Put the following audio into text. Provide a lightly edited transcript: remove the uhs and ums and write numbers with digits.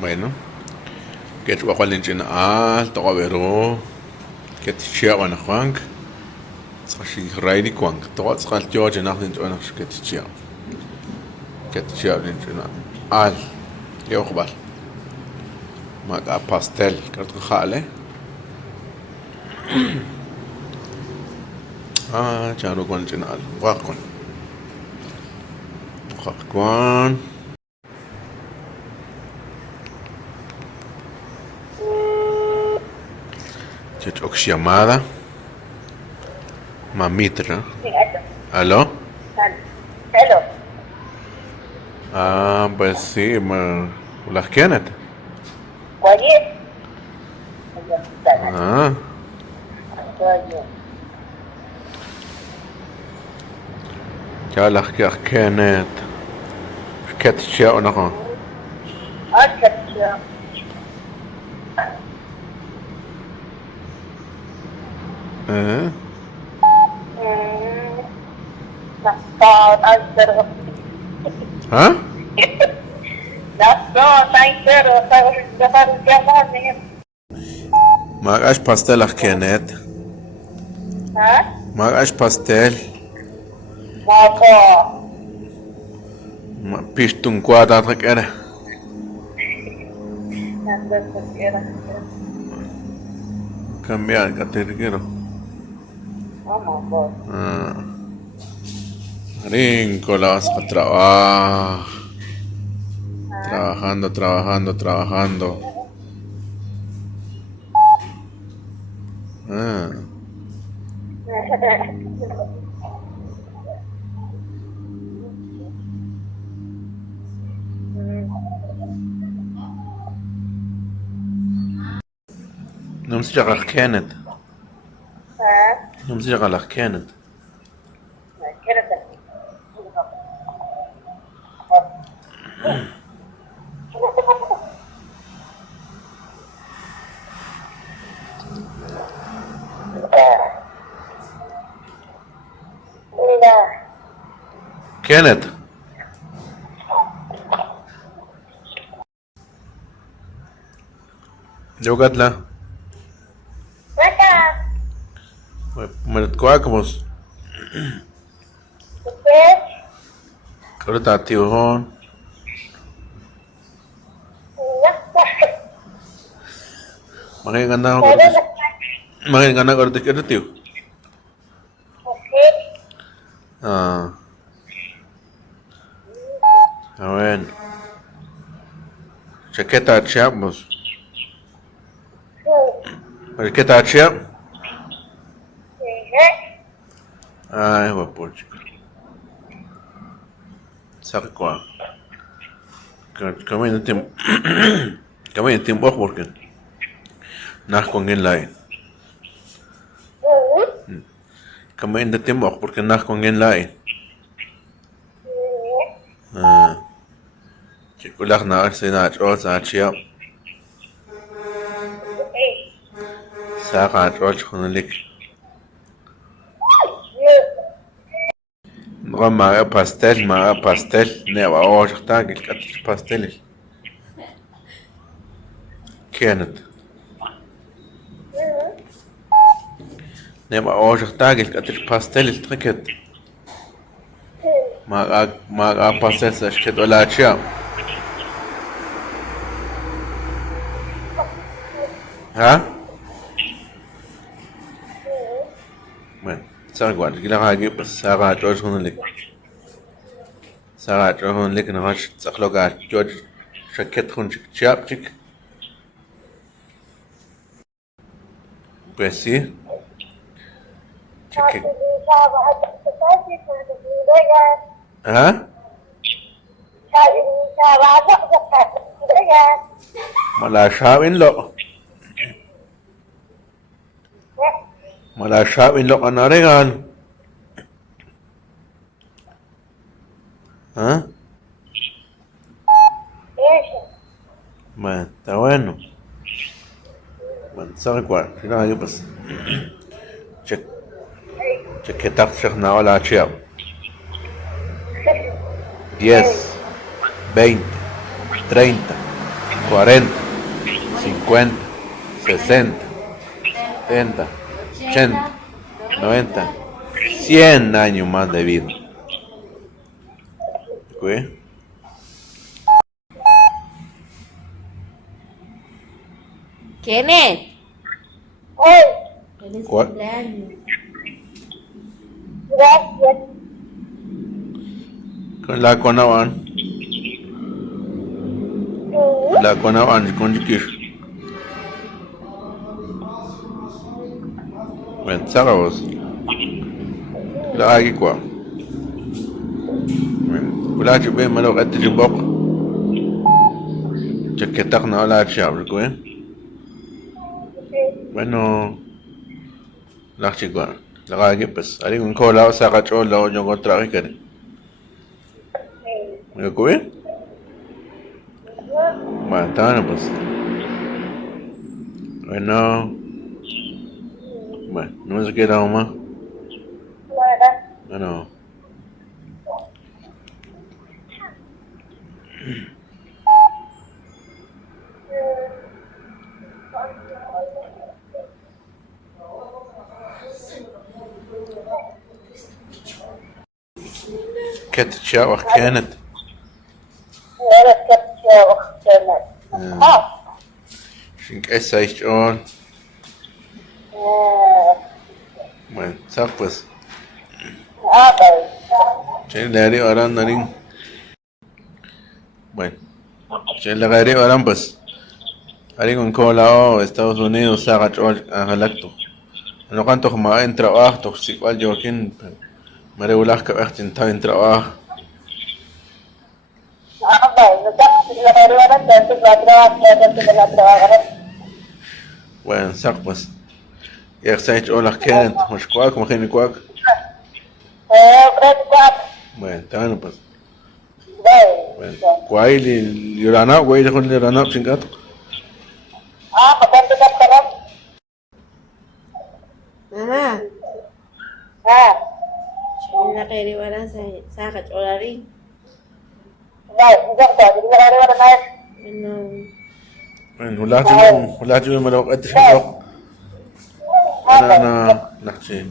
Bueno, que tu cual en general, todo vero, que te chia wana Frank, sashi raidi kwang, todo skal George nach den wana que te chia en general. Al, yo khbal, ma ka pastel, kart khale. Charo kwan general, wakon. Wakon. Chet ox llamada. Mamitra. Sí, eso. ¿Aló? Hello. Pues sí, las Kenneth. كويس؟ Ah, كويس. ya las que Kenneth. ¿Qué te chao no? أكتر. نصار أكتر. ¿Ah? نصار أكتر. دخل الجامعة. Magash pastel las Kenneth. ها؟ Magash pastel. ماكو. Pishtun cuadra que era. Cambiar, que te quiero. Rincolas a trabajar. Trabajando. نمسي على كانت. ها؟ نمسي على كانت. كانت. Yo gatla. Mertquacos. Ahorita tío Hon. Makin ganda ahorita que tío. Bueno. Chaqueta chiamos. Chaqueta chiap. Ay, guapocho. ¿Sabe cuál? Kami nanti kami nanti buat porque nak kongin lain. Kami nanti buat porque nak kongin lain. Cikulak na arsenal or sa chiap. Sa katrol kunulik. Mara pastel, ne va a tagil kat pastel. كانت نبقى tagil kat pastel تركت ما pastel ساشكت ولا أشياء ها من سارقوان كلا هاجي بس سارقات جورج هون لك نهاش تخلقات جورج شكت هون شابتك بسي شكت ها ملا شابين لو أنا رجال ها ما توانو ما تسرقوا كده هاي بس شكتك شخنا ولا أشياء 10, 20, 30, 40, 50, 60, 70, 80, 90, 100 años más de vida. ¿Qué? Kenneth, Hey, feliz ¿Cuál? cumpleaños. gracias. Con la conaban, la conaban con chiquis. Bueno, sabes, la hay que ولا تبين ما لو قد تجيبوك chaquetaqna la chabr ko bueno la chica la gagi pues ari un kola sa ka chola o yo contra que me ko bien bueno pues bueno no se queda más bueno كانت تشاوخ كانت شنك اسايش اون bueno pues Chen le haré oran narin bueno Chen le haré oran pues haré con cola Estados Unidos saga chol galacto no canto como en trabajo si cual yo quien me regulas que vas en trabajo bueno pues ya sabes hola Kenneth مش كواك مخيني كواك bueno pues bueno كواي اللي يرانا كواي يدخل اللي يرانا بسنقاط Mama, siya na kayo wala sa kacholari. Ano, bueno ولا تجي ما لو قد شنو انا نحكي